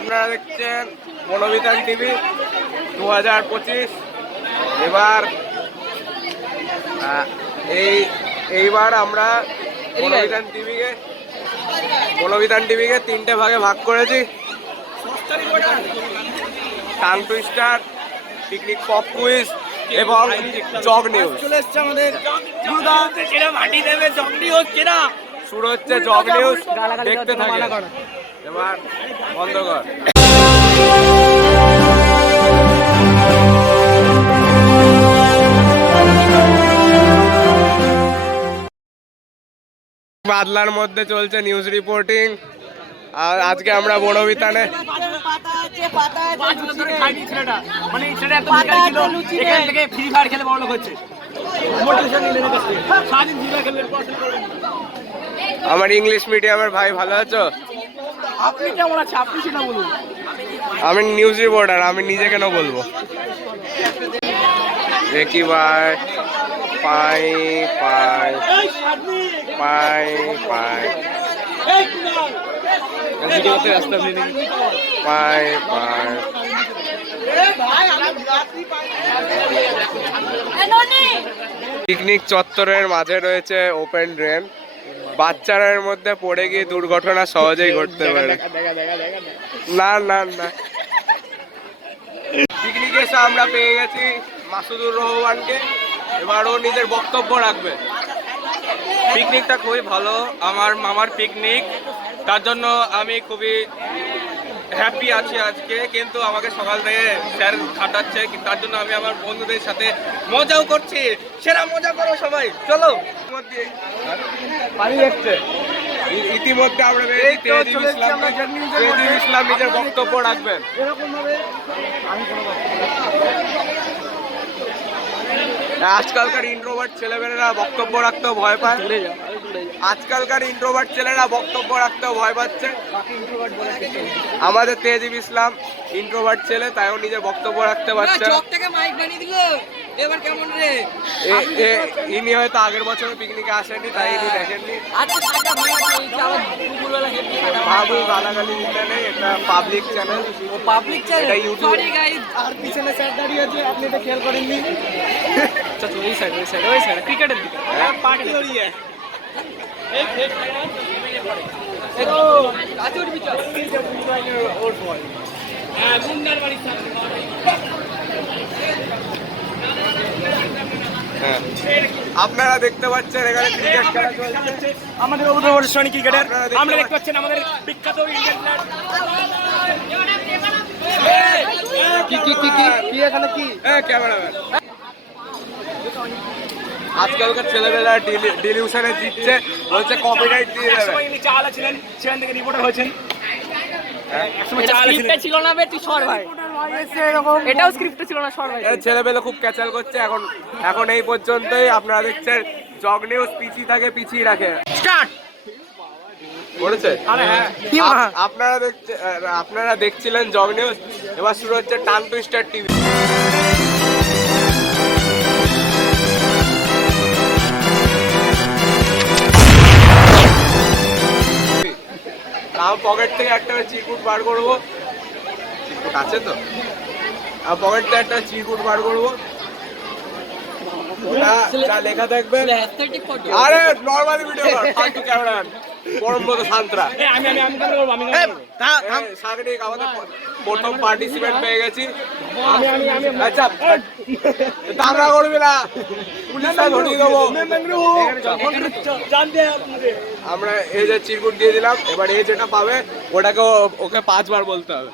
আপনারা দেখছেন বনবিতান টিভি 2025। এবার এইবার আমরা বনবিতান টিভিকে তিনটে ভাগে ভাগ করেছি। Tongue twister, picnic pop quiz এবং জগ নিউজ। চলে এসছে আমাদের শুরু হচ্ছে জগ নিউজ, দেখতে থাকে। এবার বন্ধ কর। বাদলার মধ্যে চলছে নিউজ রিপোর্টিং। আর আজকে আমরা বনবিতানে আমার ইংলিশ মিডিয়ামের ভাই ভালো আছো? আপনি কেমন আছেন? আপনি সেটা বলুন। আমি নিউজ রিপোর্টার, আমি নিজে কেন বলবো? দেখি ভাই, পাই পাই পাই পাই পাই পাই। পিকনিক চত্বরের মাঝে রয়েছে ওপেন ড্রেন। বাচ্চারা এর মধ্যে পড়ে গিয়ে দুর্ঘটনা সহজেই ঘটতে পারে। না না না, পিকনিকে এসে আমরা পেয়ে গেছি মাসুদুর রহমানকে। এবার ও নিজের বক্তব্য রাখবে। পিকনিকটা খুবই ভালো, আমার মামার পিকনিক, তার জন্য আমি খুবই হ্যাপি আছি আজকে। কিন্তু আমাকে সকাল থেকে স্যার খাটাচ্ছে, তার জন্য আমি আমার বন্ধুদের সাথে মজাও করছি। সেরা মজা করো সবাই, চলো। ইতিমধ্যে আমরা ইসলাম নিজের বক্তব্য রাখবেন। আজকালকার ইন্ট্রোভার্ট ছেলেমেয়েরা বক্তব্য রাখতেও ভয় পায়। আজকালকার ইন্ট্রোভার্ট ছেলেরা বক্তব্য রাখতেও ভয় পাচ্ছে। আমাদের তেজিব ইসলাম ইন্ট্রোভার্ট ছেলে, তাইও নিজের বক্তব্য রাখতে পারছে। ইনি হয়তো আগের বছর পিকনিকে আসেনি, তাই ইনি দেখেননি। বাবু গালাগালি দিতে নেই, এটা পাবলিক চ্যানেল। এটা ইউটিউব। আর পিছনে স্যার দাঁড়িয়ে আছে, আপনি এটা খেয়াল করেননি। ক্রিকেটের দিকে পার্টি हो रही है। আপনারা দেখতে পাচ্ছেন এখানে ক্রিকেট খেলা চলছে। আমাদের অবদর্শনী ক্রিকেটার আমরা দেখতে পাচ্ছেন আমাদের বিখ্যাত ইন্ডিয়ান প্লেয়ার। কি এখানে কি ক্যামেরাম্যান। আজকালকার ছেলেমেয়েরা ডিলিউশনে জিতছে, বলছে কপিরাইট দিয়ে দেবে। চালা ছিলেন, সেখান থেকে রিপোর্টার হয়েছেন। ছেলেবেলা খুব ক্যাচাল করছে। এখন এই পর্যন্তই। আপনারা দেখছেন জগ নিউজ পিছিয়ে থাকে, পিছিয়ে রাখে। স্টার্ট বলেছে। আপনারা দেখছিলেন জগ নিউজ। এবার শুরু হচ্ছে টাং টুইস্টার টিভি। আমার পকেট থেকে একটা চিরকুট বার করবো। চিরকুট আছে তো? আমার পকেট থেকে একটা চিরকুট বার করবো। যা লেখা থাকবে। আরে নরমালি ভিডিও কর, ফালতু ক্যামেরাম্যান। পরম ব্রত সান্ত্রা। সাগরিক আমাদের প্রথম পার্টিসিপেন্ট পেয়ে গেছি। আচ্ছা তাড়া করবি না, পুলিশে ধরিয়ে দেবো। আমরা এই যে চিরকুট দিয়ে দিলাম। এবার এই যেটা পাবে ওটাকে ওকে 5 বার বলতে হবে।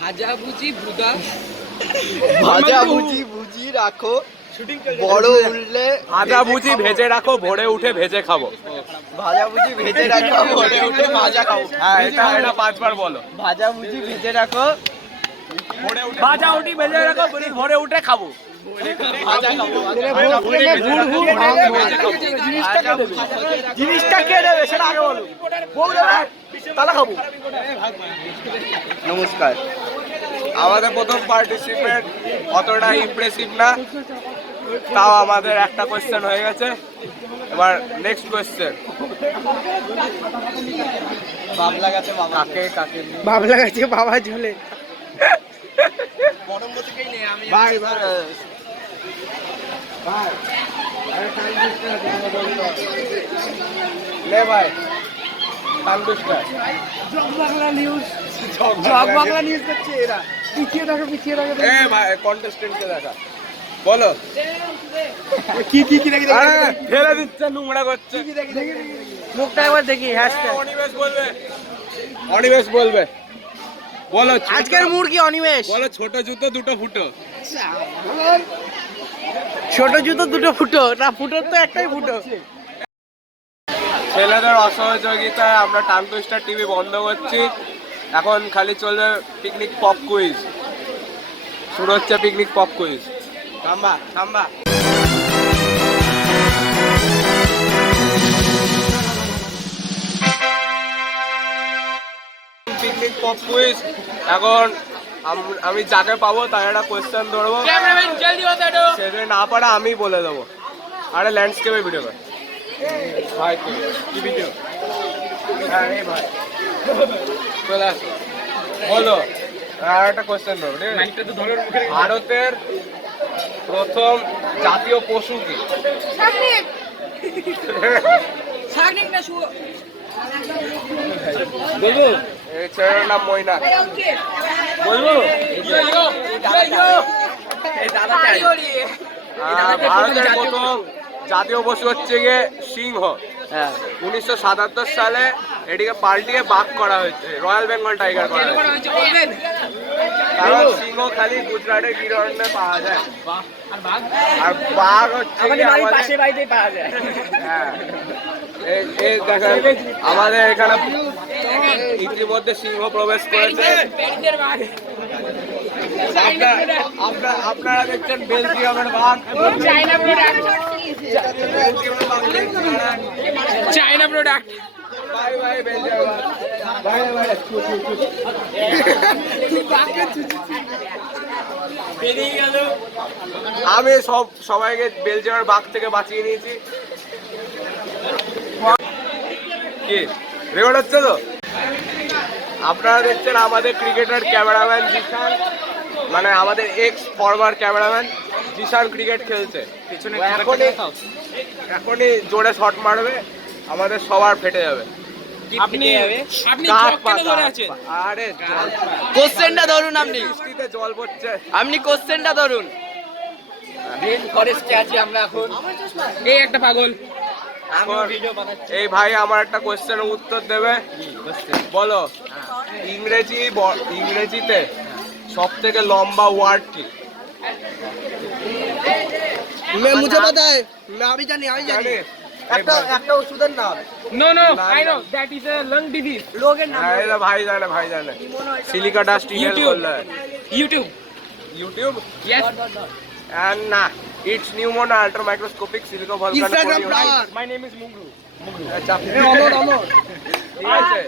ভাজা ভুজি ভুদা, ভাজা ভুজি রাখো, বড় উঠলে ভাজা ভুজি ভেজে রাখো, ভোরে উঠে ভেজে খাবো। ভাজা ভুজি ভেজে রাখো, ভোরে উঠে ভাজা খাবো। হ্যাঁ, এটা 5 বার বলো। ভাজা ভুজি ভেজে রাখো, ভাজা উঠি ভেজে রাখো, ভোরে উঠে খাবো। জিনিসটা কে দেবে সেটা আগে বলো। বউ দেবে, তাহলে খাবো। নমস্কার। আমাদের প্রথম পার্টিসিপেন্ট অতটা ইমপ্রেসিভ না, তাও আমাদের একটা কোয়েশ্চেন হয়ে গেছে। এবার নেক্সট কোয়েশ্চেন। বাবলা গাছে কাকে কাকে বাবলা গাছে বাবা ঝোলে। ভাই ভাই ভাই লে ভাই তান্দুষ্টা জগ বাংলা নিউজ দেখছে এরা। পিছিয়ে দেখো এ ভাই কন্টেস্টেন্টকে দেখা বলো কি দেখি আরে ফেলে দিচ্ছে নোংরা করছে মুখটা একবার দেখি হ্যাশট্যাগ। অনিমেষ বলবে বলো আজকের মুরগি অনিমেষ। বলো ছোট জুতো দুটো ফুটো ছোট জুতো দুটো ফুটো না, ফুটোর তো একটাই ফুটো। ছেলেদের অসহযোগিতায় আমরা টাঙ্কু স্টার টিভি বন্ধ করছি। এখন খালি চলবে পিকনিক পপ কুইজ। শুরু হচ্ছে পিকনিক পপ কুইজ। থাম্বা থাম্বা পিকনিক পপ কুইজ। এখন আমি যাকে পাবো তার একটা কোয়েশ্চেন ধরবো, সে যদি না পারে আমি বলে দেবো। আরে ল্যান্ডস্কেপে ভিডিও কর ভাই, কি ভিডিও? হ্যাঁ এই ভাই চলে আসো বলো। আর একটা কোয়েশ্চেন ধরো, ভারতের প্রথম জাতীয় পশু কি? এই ছেলের নাম ময়না। বলবো ভারতের প্রথম জাতীয় পশু হচ্ছে গিয়ে সিংহ। 1977 সালে এটিকে পাল্টিয়ে বাঘ করা হয়েছে, রয়্যাল বেঙ্গল টাইগার করা হয়েছে। কারণ সিংহ খালি গুজরাটের গিরণে পাওয়া যায়, আর বাঘ হচ্ছে গিয়ে আমাদের হ্যাঁ এই দেখেন আমাদের এখানে ইতিমধ্যে সিংহ প্রবেশ করেছে। আপনারা দেখছেন বেলজিয়ামের বাঘ। চাইনা প্রোডাক্ট। ভাই ভাই বেলজিয়াম ভাই ভাই আমি সবাইকে বেলজিয়ামের বাঘ থেকে বাঁচিয়ে নিয়েছি। কি রেকর্ড হচ্ছে তো? আপনারা দেখছেন আমাদের ক্রিকেটার ক্যামেরাম্যান জিশান, মানে আমাদের ex forward cameraman Zeeshan cricket খেলছে। এখনই জোরে শট মারবে, আমাদের সবার ফেটে যাবে। আপনি কাক চক পা, কেন ধরে কাক আছেন? পা। আরে কোশ্চেনটা ধরুন আপনি, বৃষ্টিতে জল পড়ছে। আপনি কোশ্চেনটা ধরুন। মেন ফরেস্টে আছি আমরা এখন। এই একটা পাগল। এখন এই ভাই আমার একটা কোশ্চেনের উত্তর দেবে, বলো ইংরেজিতে সব থেকে লম্বা ওয়ার্ড কি? মুঝে পাতা হ্যায়, আমি জানি জানিস? একটা ওষুধের নাম। নো না, আই নো না। That is a lung disease. লোকের নাম হ্যাঁ, এটা ভাই জানে সিলিকা ডাস্ট ইনহেল YouTube. করলে ইউটিউব। YouTube yes. and না it's pneumono ultra microscopic silica volcano Instagram flower. My name is Mungru. Amar ঠিক আছে,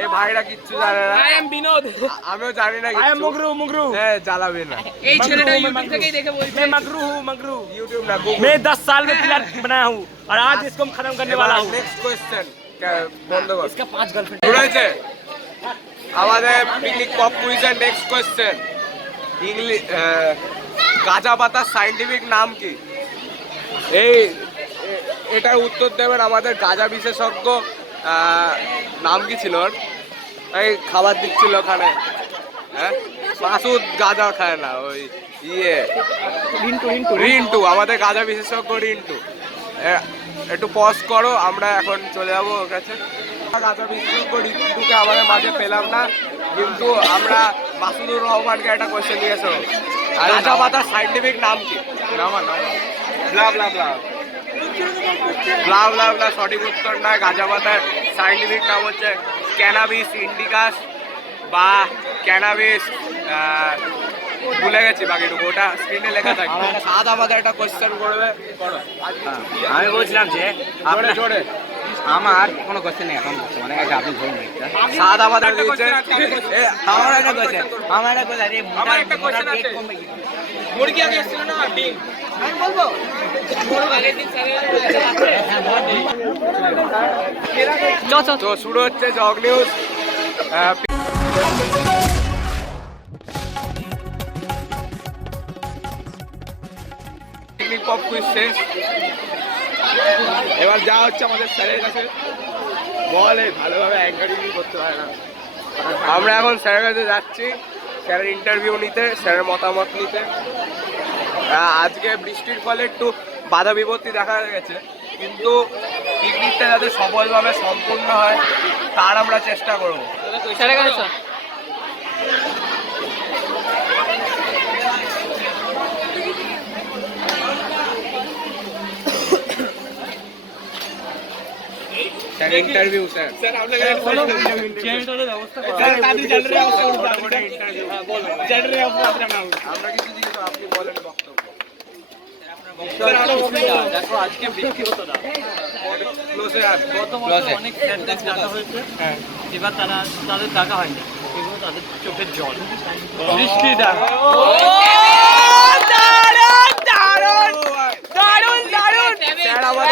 এই ভাইরা কিচ্ছু জানে না, আই এম বিনোদ। আমিও জানি না আই এম কিচ্ছু। মুগরু হ্যাঁ জ্বালাবে না। এই ছেলেটা ইউটিউব থেকেই দেখে বলছে। मैं मगरू ইউটিউব না গুগল। मैं 10 साल में पिलर बनाया हूँ और आज इसको हम खत्म करने वाला हूँ। নেক্সট কোশ্চেন বন্ধ কর। इसका 5 गर्लफ्रेंड। শুরু হয়েছে আমাদের পিকনিক পপ কুইজের নেক্সট কোশ্চেন। গাঁজা পাতার সাইন্টিফিক নাম কি? এটার উত্তর দেবেন আমাদের গাঁজা বিশেষজ্ঞ। নাম কি ছিল ওর? এই খাবার দিচ্ছিল ওখানে, হ্যাঁ মাসুদ গাঁজা খায় না, ওই রিন্টু, আমাদের গাঁজা বিশেষজ্ঞ রিন্টু। একটু পজ করো, আমরা এখন চলে যাবো ওর কাছে। গাঁজা বিশেষজ্ঞ রিন্টুকে আমাদের মাঝে পেলাম না, কিন্তু আমরা মাসুদুর রহমানকে একটা কোয়েশ্চেন দিয়েছো, গাঁজা পাতার সাইন্টিফিক নাম কি? ব্লা ব্লা ব্লা সঠিক উত্তর নয়। গাঁজা পাতার সাইন্টিফিক নাম হচ্ছে ক্যানাবিস ইন্ডিকাস বা ক্যানাবিস, ভুলে গেছি বাকিটুকু, ওটা স্ক্রিনে লেখা থাকে। সাদ আমাদের একটা কোয়েশ্চেন করবে, করো। আমি বলছিলাম যে জোরে জোরে আমার কোনো কোশ্চেন নেই এখন মানে আপনি ধরুন স্বাদ আমাদের দিয়েছে আমার একটা কোশ্চেন আরে আমার একটা কোশ্চেন আছে মুরগি আগে এসেছিল না ডিম আমি বলবো তো শুরু হচ্ছে jug news. Picnic pop quiz শেষ। এবার যা হচ্ছে আমাদের স্যারের কাছে বলে ভালোভাবে অ্যাঙ্কারিং করতে পারে না। আমরা এখন স্যারের কাছে যাচ্ছি স্যারের ইন্টারভিউ নিতে, স্যারের মতামত নিতে। আজকে বৃষ্টির ফলে একটু বাধা বিপত্তি দেখা গেছে, কিন্তু পিকনিকটা যাতে সফলভাবে সম্পূর্ণ হয় তার আমরা চেষ্টা করবো। স্যারের কাছে sir. Sir interview sir sir আপনাকে আমরা কিছু জিজ্ঞেস আপনি বলেন বক্তব্য। দেখো আজকে বৃষ্টি হতো না, ক্লোজে আর গত বছর অনেক স্যারদের ডাকা হয়েছে, এবার তাদের ডাকা হয়নি, এগুলো তাদের চোখের জল বৃষ্টি দেখা। স্যার আমাদের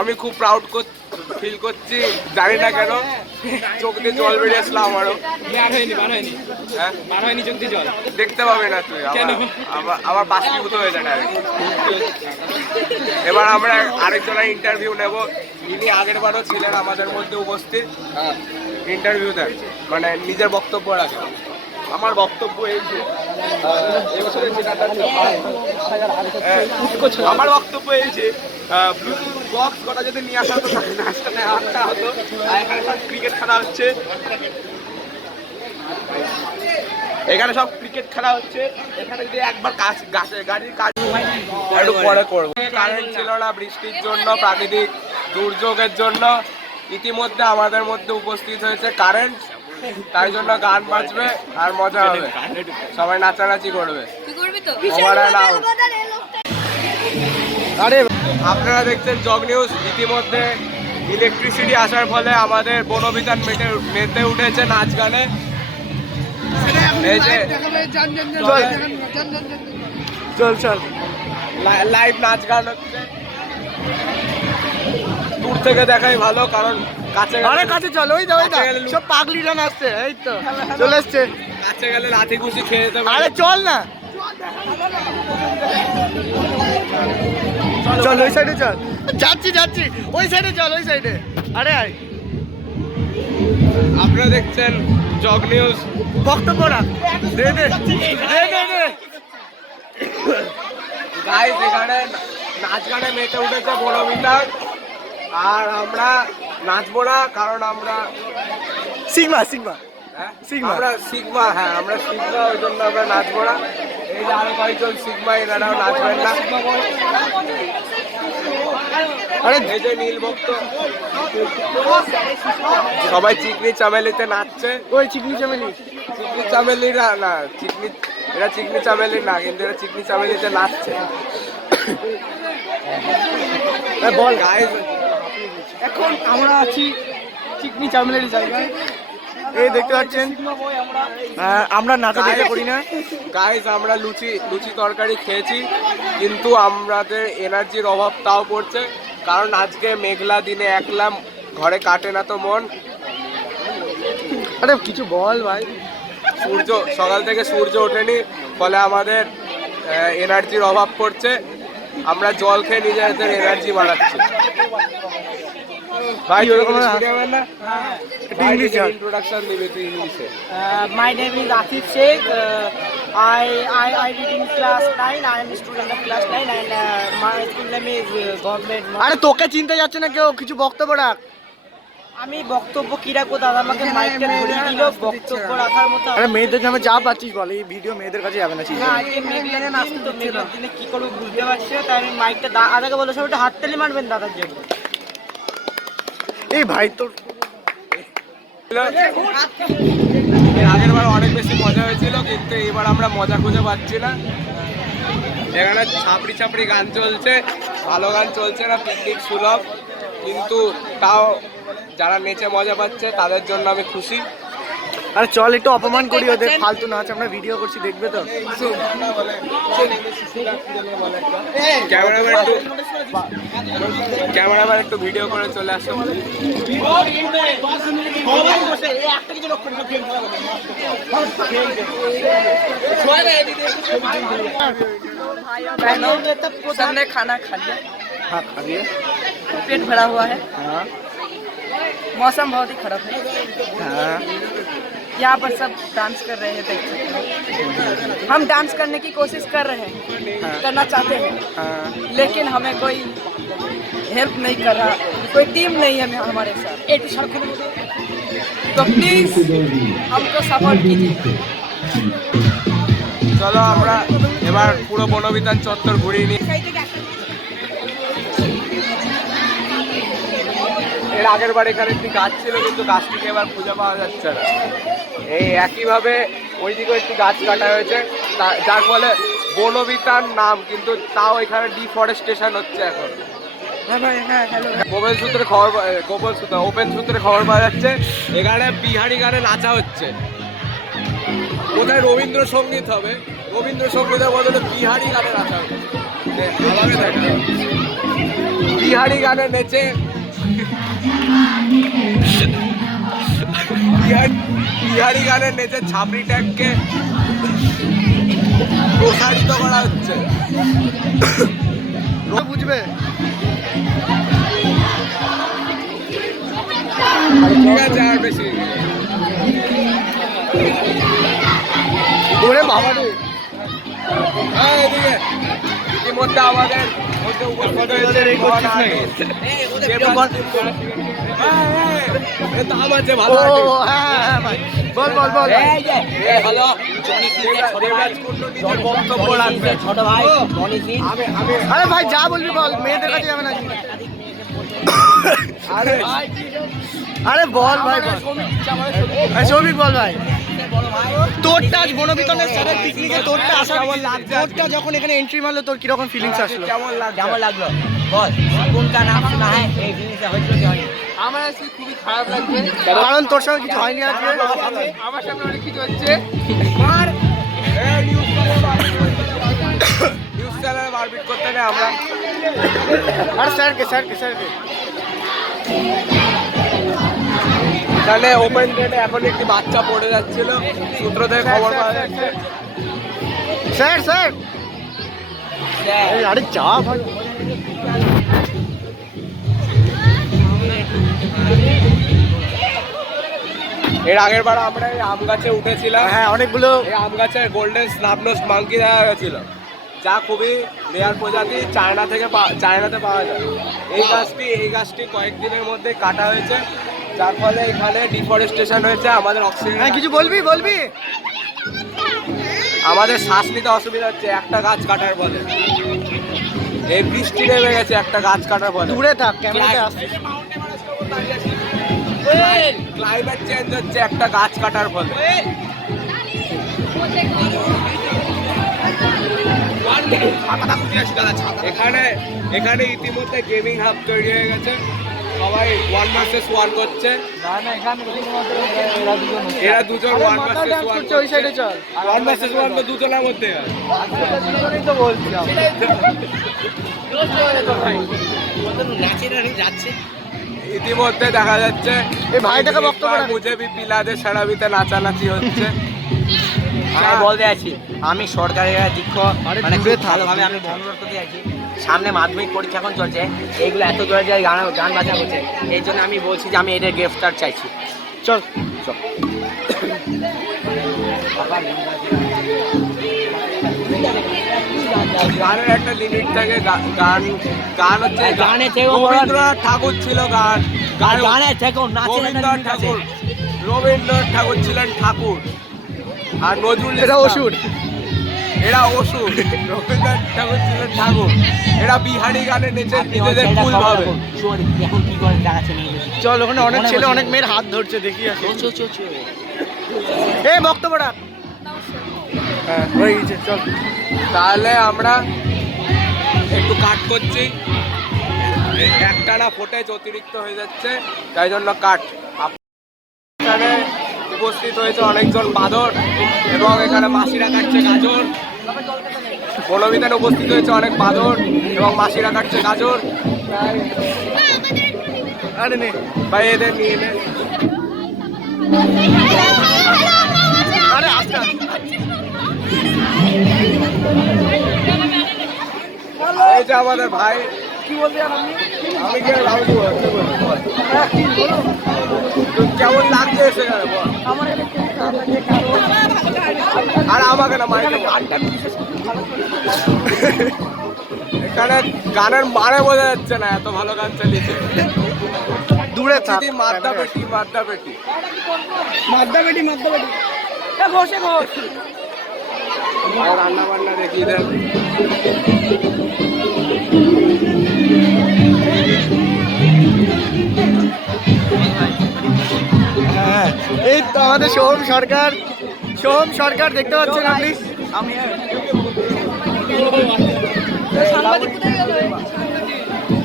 আমি খুব প্রাউড ফিল করছি, জানি না কেন চোখ দিয়ে জল বেরিয়ে আসলো আমারও। বার হয়নি চোখ দিয়ে জল দেখতে পাবে না তুই, আমার বাষ্পীভূত হয়ে যায় direct। এবার আমরা আরেকজনের ইন্টারভিউ নেব, ইনি আগের বারও ছিলেন আমাদের মধ্যে উপস্থিত। ইন্টারভিউ দেন, মানে নিজের বক্তব্য রাখেন। আমার বক্তব্য এই যে আমার বক্তব্য এই যে ব্লুটুথ বক্স কটা যদি নিয়ে আসা হতো নাচটা নেওয়াটা হতো। আর এখানে সব ক্রিকেট খেলা হচ্ছে, এখানে সব ক্রিকেট খেলা হচ্ছে। এখানে যদি একবার গাড়ির কাজ একটু পরে করবো। কারেন্ট ছিল না বৃষ্টির জন্য, প্রাকৃতিক দুর্যোগের জন্য। ইতিমধ্যে আমাদের মধ্যে উপস্থিত হয়েছে কারেন্ট, তাই জন্য গান বাজবে আর মজা হবে, সবাই নাচানাচি করবে। আরে আপনারা দেখছেন জগ নিউজ। ইতিমধ্যে ইলেকট্রিসিটি আসার ফলে আমাদের বনবিধান মেতে উঠেছে নাচ গানে। এই যে চল চল লাইভ নাচ গান হচ্ছে, দূর থেকে দেখাই ভালো, কারণ কাছে কাছে চলো, ওই সব পাগলিরা নাচছে, এই তো চলে এসছে। কাছে গেলে লাঠি ঘুষি খেয়ে যেতে আরে চল না, চল ওই সাইডে চল। যাচ্ছি ওই সাইডে চল, ওই সাইডে। আরে আয়, আপনারা দেখছেন জগ নিউজ। বক্তব্য রাখ, দে গাইস এখানে নাচ গানে মেতে উঠেছে বনবিধান, আর আমরা নাচবো না কারণ আমরা সিগমা আমরা সিগমা, হ্যাঁ আমরা সিগমা, ওই জন্য আমরা নাচবো না। এই যে আরো কয়েকজন সিগমা, এনারাও নাচবেন না। আরে এই যে নীল ভক্ত, সবাই চিকনি চামেলিতে নাচছে। ওই চিকনি চামেলি, চিকনি চামেলিরা না, এরা চিকনি চামেলি না, কিন্তু এরা চিকনি চামেলিতে নাচছে। বল গাইস এখন আমরা আছি চিকনি চামেলির জায়গায়। এই দেখতে পাচ্ছেন আমরা নাচা দেখতে করি না। গাইস আমরা লুচি তরকারি খেয়েছি, কিন্তু আমাদের এনার্জির অভাব তাও পড়ছে, কারণ আজকে মেঘলা দিনে একলা ঘরে কাটে না তো মন। আরে কিছু বল ভাই। সকাল থেকে সূর্য ওঠেনি, ফলে আমাদের এনার্জির অভাব পড়ছে। আমরা জল খেয়ে নিজেদের এনার্জি বাড়াচ্ছি। ভাই না introduction দিবি তুই ইংলিশে। My name is Atif Sheikh. I read in class 9. I am a student of class 9 and my school name is government. আরে তোকে চিনতে যাচ্ছে না কেউ, কিছু বক্তব্য রাখ। আমি বক্তব্য কি রাখবো দাদা, আমাকে মাইকটা ধরিয়ে দিল, বক্তব্য রাখার মতো। আরে মেয়েদের নামে যা পাচ্ছিস বল, এই ভিডিও মেয়েদের কাছে যাবে না। না আজকে মেঘলানে নাচতে, তো মেঘলার দিনে কি করবো বুঝতে পারছি না, তাই আমি মাইকটা দাদাকে বলে সবাই হাততালি মারবেন দাদার জন্য। এই ভাই তোর আগের বার অনেক বেশি মজা হয়েছিল, কিন্তু এবার আমরা মজা খুঁজে পাচ্ছি না। এখানে ছাপড়ি ছাপড়ি গান চলছে, ভালো গান চলছে না, পিকনিক সুলভ, কিন্তু তাও যারা নেচে মজা পাচ্ছে তাদের জন্য আমি খুশি। আরে চল একটু অপমান করি ওদের, ফালতু নাচ, আমরা ভিডিও করছি, দেখবে তো। ক্যামেরাম্যান একটু ভিডিও করে চলে আসো। सबने खाना खा लिया, हाँ खा लिया। पेट भरा हुआ है, हाँ मौसम बहुत ही खराब है। हाँ यहाँ पर सब डांस कर रहे हैं, देख सकते हैं। हम डांस करने की कोशिश कर रहे हैं, करना चाहते हैं, हाँ। लेकिन हमें कोई हेल्प नहीं कर रहा, कोई टीम नहीं है हमारे साथ। तो प्लीज हमको सपोर्ट कीजिए। চলো আমরা এবার পুরো বনবিতান চত্বর ঘুরিয়ে নিই। এর আগের বার এখানে একটি গাছ ছিল, কিন্তু গাছটিকে এবার খুঁজে পাওয়া যাচ্ছে না। এই একইভাবে ওইদিকেও একটি গাছ কাটা হয়েছে, যার ফলে বনবিতান নাম, কিন্তু তাও এখানে ডিফরেস্টেশন হচ্ছে এখন। গোপন সূত্রে ওপেন সূত্রে খবর পাওয়া যাচ্ছে এখানে বিহারি গানে নাচা হচ্ছে। কোথায় রবীন্দ্রসঙ্গীত হবে, রবীন্দ্রসঙ্গীতের বদলে বিহারি গানে নাচা হবে। বিহারি গানে নেচে বিহারি গানে নেচে ছাপড়ি ট্যাগকে প্রসারিত করা হচ্ছে। বুঝবে ঠিক আছে, আর বেশি ওরে বাবা রে। এদিকে ইতিমধ্যে আমাদের মধ্যে উপস্থিত হয়েছে দাম আছে ভালো ও হ্যাঁ ভাই, বল বল বল। হ্যালো বক্তব্য রাখবে। ছোট ভাই মনি সিং। আরে ভাই যা বলবি বল, মেয়েদের কাছে যাবে না। আরে আরে বল ভাই বল। সৌভিক বল ভাই, তোরটা আজ বনবিতানের স্যারের পিকনিকে তোরটা আসা, তোরটা যখন এখানে এন্ট্রি মারলো তোর কিরকম ফিলিংস আসলো? কেমন লাগছে? কেমন লাগলো বল, কোনটা নাম শোনা হয় এই জিনিসটা হয়েছিল কি হয়নি? আমার আজকে খুবই খারাপ লাগছে, কারণ তোর সঙ্গে কিছু হয়নি আজকে। আমার সামনে অনেক কিছু হচ্ছে। নিউজ চ্যানেলে মারপিট করতে নেই আমরা। আরে স্যারকে স্যারকে স্যারকে এখানে ওপেন গেটে এখন একটি বাচ্চা পড়ে যাচ্ছিল, সূত্র থেকে খবর পাওয়া যাচ্ছে। স্যার স্যার আরে যা ভাই। এর আগের বার আমরা এই আম গাছে উঠেছিলাম। হ্যাঁ অনেকগুলো। এই আম গাছে গোল্ডেন স্নাপনোস মাঙ্কি দেখা গেছিল, যা খুবই রেয়ার প্রজাতি, চায়নাতে পাওয়া যায়। এই গাছটি কয়েকদিনের মধ্যে কাটা হয়েছে, যার ফলে এখানে ডিফরেস্টেশন হয়েছে। আমাদের অক্সিজেন, হ্যাঁ কিছু বলবি বলবি। আমাদের শ্বাস নিতে অসুবিধা হচ্ছে একটা গাছ কাটার ফলে। এই বৃষ্টি নেমে গেছে একটা গাছ কাটার ফলে। দূরে থাক, ক্যামেরাতে আসছিস। ক্লাইমেট চেঞ্জ হচ্ছে একটা গাছ কাটার ফলে। এখানে ইতিমধ্যে গেমিং হাব তৈরি হয়ে গেছে, সবাই 1 vs 1 করছে। এরা দুজন 1 vs 1 ওই সাইডে চল। 1 vs 1 তো দুজনের মধ্যে তো বলছি যাচ্ছে ইতিমধ্যে দেখা যাচ্ছে এই ভাইটাকে বক্তব্য রাখ। মুঝে ভি পিলাদে সারাবিতে নাচানাচি হচ্ছে। আমি বলতে আছি, আমি সরকারের দিক্ষ মানে খুব ভালোভাবে আমি অনুরোধ করতে আছি। সামনে মাধ্যমিক পরীক্ষা এখন চলছে, এইগুলো এত জোরে জোরে গান বাজা হচ্ছে, এই জন্য আমি বলছি যে আমি এদের গ্রেফতার চাইছি। চল। গানের একটা লিমিট থাকে, গান হচ্ছে গানে থেকেও রবীন্দ্রনাথ ঠাকুর ছিল গান, গানে থেকেও নাচের একটা limit আছে। রবীন্দ্রনাথ ঠাকুর ছিলেন ঠাকুর, আর নজরুল এরা অসুর। এরা অসুর। রবীন্দ্রনাথ ঠাকুর ছিলেন ঠাকুর, এরা বিহারি গানে নেচে আপনি নিজেদের ওই কুল ছেলেটা ভাবে। এখন কি করে দেখাচ্ছে মেয়ে? চল, ওখানে অনেক ছেলে অনেক মেয়ের হাত ধরছে, দেখি আসি। এ বক্তব্য রাখ। হ্যাঁ হয়ে গেছে, চল। তাহলে আমরা একটু কাট করছি, একটানা ফোটেজ অতিরিক্ত হয়ে যাচ্ছে, তাই জন্য কাট। এখানে উপস্থিত হয়েছে অনেকজন বাঁদর এবং এখানে মাসিরা কাটছে গাজর। বনবিতানে উপস্থিত হয়েছে অনেক বাঁদর এবং মাসিরা কাটছে গাজর। আরে নে ভাই এদের নিয়ে নে। আরে আস্তে আস্তে। এই যে আমাদের ভাই, কি বলতে আপনি? আমি কেমন লাগছে এসে গেলে বল। আমার এটা খুব খারাপ লাগে, কারণ আর আমাকে না মাইকে গানটা বিশেষ খুব ভালো করে। এখানে গানের মানে বোঝা যাচ্ছে না, এত ভালো গান চালিয়েছে। দূরে থাক। মাদ্দা পেটি মাদ্দা পেটি। মাদ্দা বেটি এ ঘষে ঘষ। আর রান্না বান্না দেখিয়ে দেন। হ্যাঁ এই তো আমাদের সোহম সরকার দেখতে পাচ্ছেন আপনি। আমি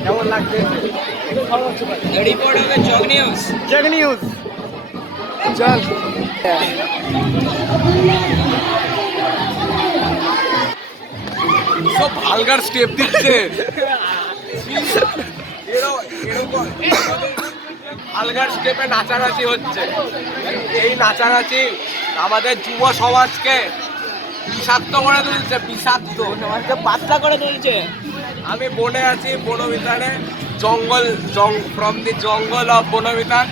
কেমন লাগছে? জগ নিউজ চল। সব ভালগার স্টেপ দিচ্ছে। ভালগার স্টেপে নাচানাচি হচ্ছে। এই নাচানাচি আমাদের যুব সমাজকে বিষাক্ত করে তুলছে, বিষাক্ত। সমাজকে পাতলা করে তুলছে। আমি বনে আছি, বনবিতানে, ফ্রম দি জঙ্গল অফ বনবিতান।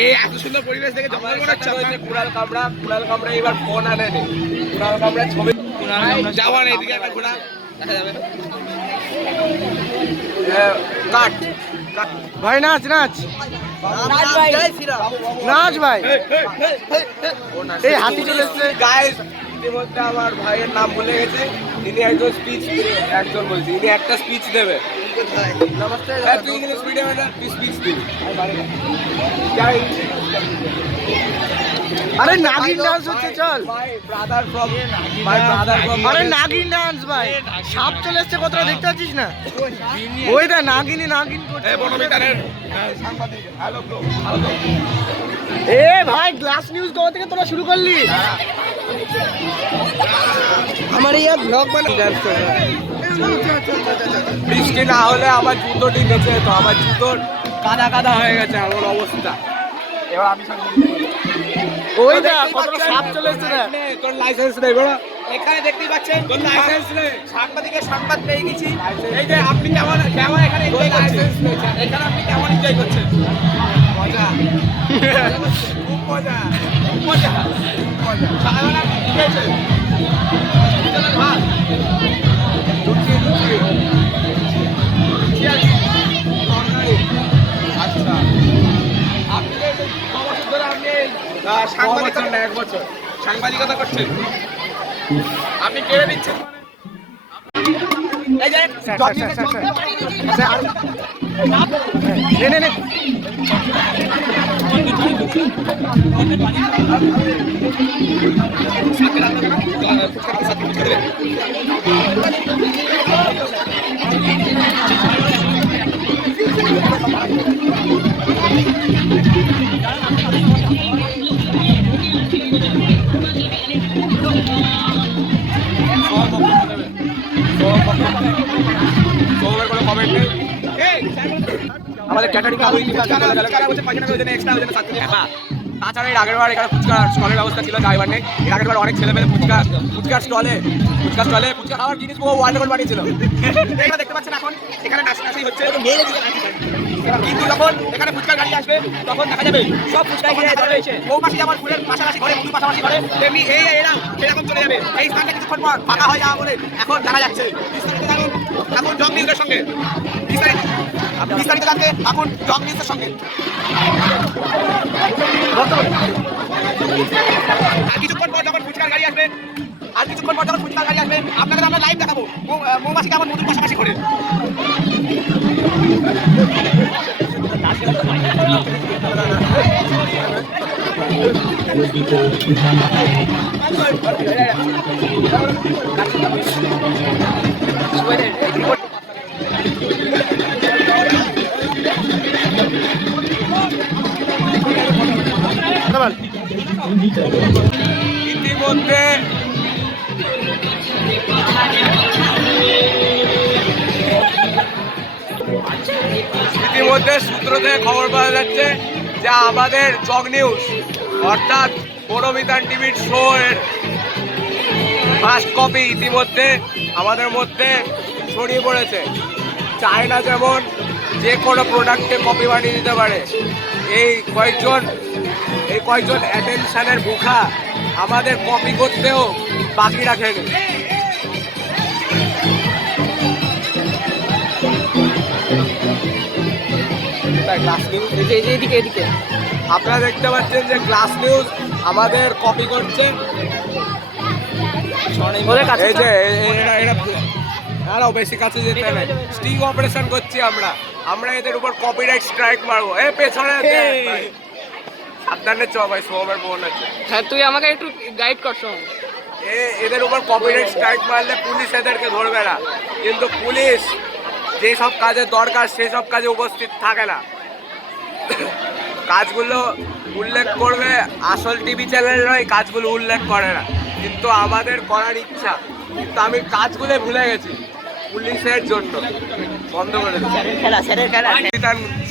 এই এত সুন্দর পরিবেশ দেখে জঙ্গল মনে হচ্ছে। কুড়াল কামড়া এবার ফোন আনেনি। কুড়াল কামড়া ছবি যাওয়া নেই, এদিকে একটা ঘোড়া দেখা যাবে। কাট ভাই নাচ নাচ নাচ ভাই। এই হাতি চলে এসছে। গাইস, ইতিমধ্যে আমার ভাইয়ের নাম বলে গেছে। তিনি একজন বলছি, ইনি একটা স্পিচ দেবে। হ্যাঁ, তুই ইংলিশ মিডিয়ামে না, তুই স্পিচ দিবি। আরে নাগিন ডান্স হচ্ছে, চল। আরে নাগিন ডান্স ভাই, সাপ চলে এসছে, কতটা দেখতে পাচ্ছিস না? ওই দা নাগিন করছে। এ ভাই গ্লাস নিউজ কবে থেকে তোরা শুরু করলি? আমার এই ব্লগ বানাই ডান্স করে। বৃষ্টি না হলে আমার জুতোটি বেঁচে যেত। আমার জুতোর কাদা হয়ে গেছে এমন অবস্থা। এবার আমি ওই দা কতটা সাপ চলে এসছে না। তোর লাইসেন্স নেই বড়। এখানে দেখতেই পাচ্ছেন তোর লাইসেন্স নেই। সাংবাদিকের সংবাদ পেয়ে গেছি। এই যে আপনি কেমন এখানে এনজয় করছেন, এখানে আপনি কেমন এনজয় করছেন? মজা, খুব মজা। সকালবেলা আপনি কি খেয়েছেন? বিকেলের ভাত। লুচি। তরকারি। আচ্ছা, আপনি যে 6 বছর ধরে আপনি এক বছর সাংবাদিকতা করছেন, আপনি কেড়ে নিচ্ছেন। এই যে নে আমাদের ক্যাটারিং তাছাড়া এর আগের বার এখানে ফুচকা স্টলের ব্যবস্থা ছিল, ড্রাইভার নেই। এর আগের বার অনেক ছেলে মেয়ে ফুচকার স্টলে ফুচকা খাওয়ার জিনিস পুরো ওয়ার্ল্ড রেকর্ড বানিয়েছিল। এইটা দেখতে পাচ্ছেন এখন এখানে নাচনাচি হচ্ছে, কিন্তু যখন এখানে ফুচকার গাড়ি আসবে তখন দেখা যাবে সব ফুচকা মৌমাছি যেমন ফুলের পাশাপাশি করে, ফুল পাশাপাশি করে, তেমনি এরা সেরকম চলে যাবে। এই স্থানটা কিছুক্ষণ পর ফাঁকা হয়ে যাওয়া বলে এখন জানা যাচ্ছে। এখন জগ নিউজের সঙ্গে বিস্তারিত জানতে এখন জগ নিউজের সঙ্গে। আর কিছুক্ষণ পর যখন ফুচকার গাড়ি আসবে আপনাদের আমরা লাইভ দেখাবো মৌমাছি কেমন মধুর পাশাপাশি করে। ইতিমধ্যে সূত্র থেকে খবর পাওয়া যাচ্ছে যে আমাদের জগ নিউজ অর্থাৎ বনবিতান টিভির শো এর ফার্স্ট কপি ইতিমধ্যে আমাদের মধ্যে ছড়িয়ে পড়েছে। চায়না যেমন যে কোনো প্রোডাক্টে কপি বানিয়ে দিতে পারে, এই কয়েকজন অ্যাটেনশনের ভুখা আমাদের কপি করতেও বাকি রাখেনি। আপনারা দেখতে পাচ্ছেন যে গ্লাস নিউজ আমাদের কপি করছে। এই যে এরা বেশি কাছে যেতে নেই, স্টিং অপারেশন করছি আমরা এদের উপর কপিরাইট স্ট্রাইক মারবো। এ পেছনে সাবধানে চ ভাই, সোমের বোন আছে। হ্যাঁ, তুই আমাকে একটু গাইড কর। এদের উপর কপিরাইট স্ট্রাইক মারলে পুলিশ এদেরকে ধরবে না, কিন্তু পুলিশ যেসব কাজে দরকার সেসব কাজে উপস্থিত থাকে না। কাজগুলো উল্লেখ করবে আসল টিভি চ্যানেল নয়, কাজগুলো উল্লেখ করে না, কিন্তু আমাদের করার ইচ্ছা, কিন্তু আমি কাজগুলো ভুলে গেছি পুলিশের জন্য বন্ধ করে দিই।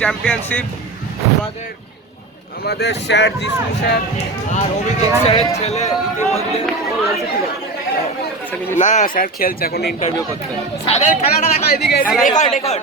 চ্যাম্পিয়নশিপ আমাদের স্যার জিষ্ণু স্যার আর অভিজিৎ স্যারের ছেলে ইতিমধ্যে না স্যার খেলছে, এখন ইন্টারভিউ করতে। স্যারের খেলাটা দেখা এদিকে রেকর্ড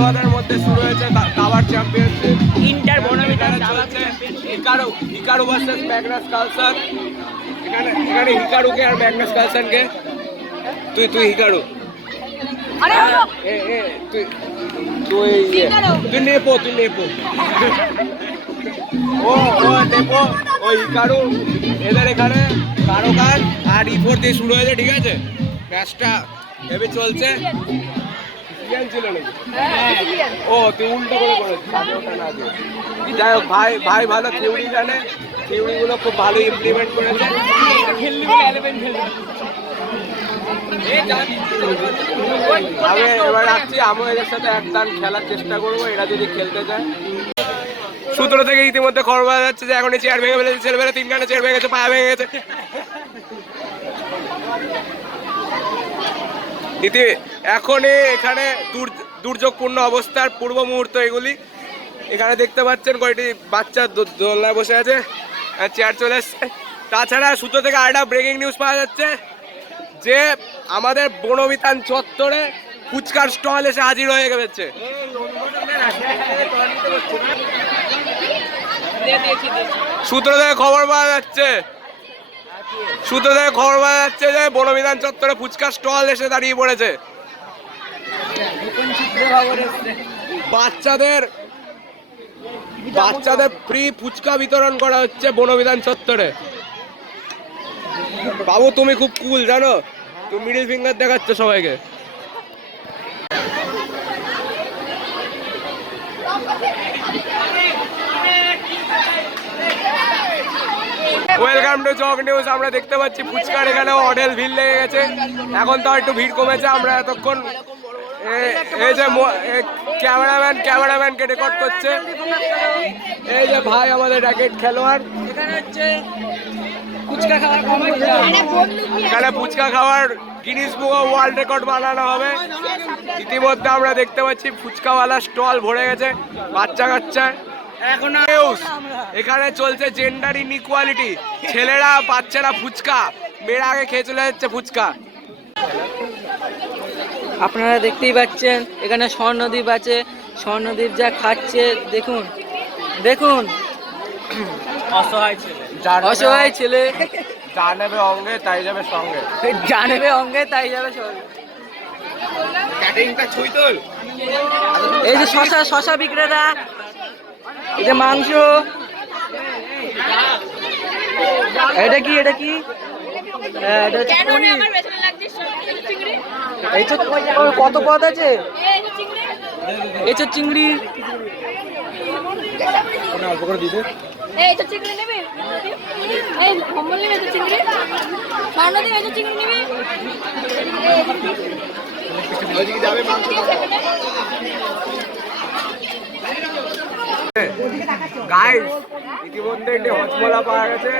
আমাদের মধ্যে শুরু হয়েছে দাবার চ্যাম্পিয়নশিপ ইন্টার বনবিতান চলছে। Hikaru versus Magnus Carlsen. এখানে হিকারুকে আর ম্যাগনাস কালসনকে তুই হিকারু তুই নেপো ও নেপো ও হিকারু। এদের এখানে কারোকার আর ই4 দিয়ে শুরু হয়েছে, ঠিক আছে? ম্যাচটা হেভি চলছে। ছিল নাকি? ও তুই উল্টো করে করেছিস, যাই হোক ভাই ভালো থিওরি জানে, থিওরিগুলো খুব ভালো ইমপ্লিমেন্ট করেছে। আমি এবার রাখছি, আমি এদের সাথে একদান খেলার চেষ্টা করবো, এরা যদি খেলতে চায়। সূত্র থেকে ইতিমধ্যে খবর পাওয়া যাচ্ছে যে এখন চেয়ার ভেঙে ফেলেছে ছেলেবেলা, 3 চেয়ার ভেঙে গেছে, পা ভেঙে গেছে। এখনই এখানে দুর্যোগপূর্ণ অবস্থার পূর্ব মুহূর্ত এগুলি। এখানে দেখতে পাচ্ছেন কয়টি বাচ্চা দোলনায় বসে আছে, চেয়ার চলে এসছে। তাছাড়া সূত্র থেকে আরেকটা ব্রেকিং নিউজ পাওয়া যাচ্ছে যে আমাদের বনবিতান চত্বরে ফুচকার স্টল এসে হাজির হয়ে গেছে। সূত্র থেকে খবর পাওয়া যাচ্ছে যে বনবিতান চত্বরে ফুচকার স্টল এসে দাঁড়িয়ে পড়েছে। বাচ্চাদের ফ্রি ফুচকা বিতরণ করা হচ্ছে বনবিতান চত্বরে। বাবু তুমি খুব কুল জানো, তুমি মিডল ফিঙ্গার দেখাচ্ছ সবাইকে। Welcome to jug news. আমরা দেখতে পাচ্ছি ফুচকার এখানেও অডেল ভিড় লেগে গেছে। এখন তো একটু ভিড় কমেছে। আমরা এতক্ষণ এই যে ক্যামেরাম্যানকে রেকর্ড করছে, এই যে ভাই আমাদের র্যাকেট খেলোয়াড়। এখানে ফুচকা খাওয়ার Guinness book of world record বানানো হবে। ইতিমধ্যে আমরা দেখতে পাচ্ছি ফুচকাওয়ালা স্টল ভরে গেছে বাচ্চা কাচ্চায়। এখন এখানে চলছে জেন্ডার ইনইকুয়ালিটি, ছেলেরা বাচ্চারা ফুচকা, মেয়েরা আগে খেয়ে চলে যাচ্ছে ফুচকা। আপনারা দেখতেই পাচ্ছেন এখানে স্বর্ণদ্বীপ আছে, স্বর্ণদ্বীপ যা খাচ্ছে দেখুন দেখুন। অসহায় ছেলে যা নেবে অঙ্গে তাই যাবে সঙ্গে। জানবে অঙ্গে তাই যাবে সঙ্গে। ক্যাটারিংটা ছুই তোল। এই যে শশা বিক্রেতা, এই যে মাংস, এটা কি এটা হচ্ছে পনির। এই তো কত পদ আছে, এই তো চিংড়ি। অল্প করে দিতে। এই তো চিংড়ি নেবে, এই কম্বল নেবে তো চিংড়ি, স্বর্ণ দেবে তো চিংড়ি নেবে। গাইস, ইতিমধ্যে একটি হজমলা পাওয়া গেছে,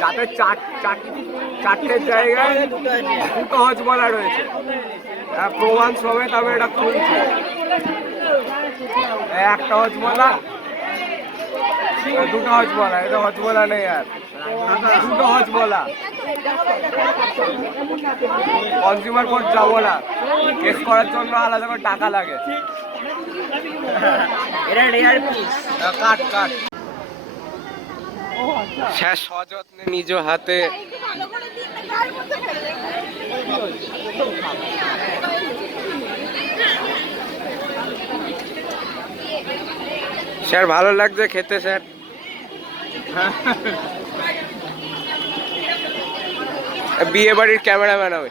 যাতে চারটের জায়গায় দুটো হজমলা রয়েছে। প্রমাণ সমেত আমি এটা খুলছি। একটা হজমলা, দুটো হজমলা, এটা হজমলা নেই আর, দুটো হজমলা। কনজিউমার কোর্ট যাবো না, কেস করার জন্য আলাদা করে টাকা লাগে। এটা রেয়ার পিস। কাট শেষ সযত্নে নিজ হাতে স্যার ভালো লাগছে খেতে স্যার। বিয়ে বাড়ির ক্যামেরাম্যান হবে।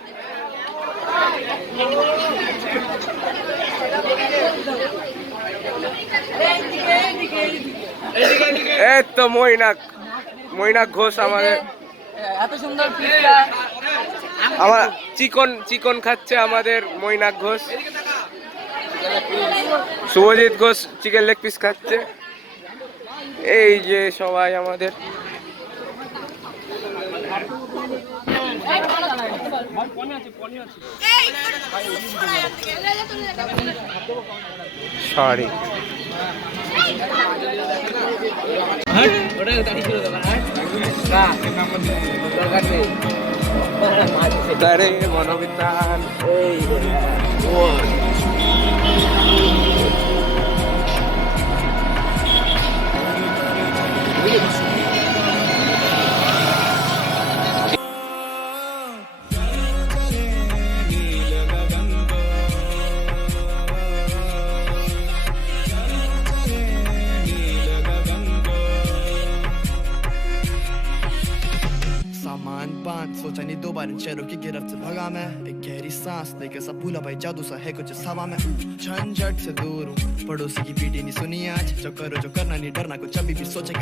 এই তো মৈনাক ঘোষ আমাদের, এত সুন্দর পিঠা। আমার চিকন খাচ্ছে আমাদের Mainak Ghosh. Subhajit Ghosh chicken leg piece খাচ্ছে। এই যে সবাই আমাদের সরি মনোবিজ্ঞান। सामान बांध सोचा नहीं दो बार इन शहरों की गिरफ्त से भगा मैं, एक गहरी सांस लेके सब भूला भाई जादू सा है कुछ हवा में। झंझट से दूर हूँ, पड़ोसी की पीटी नहीं सुनी आज, जो करो जो करना नहीं डरना, कुछ अभी भी सोचे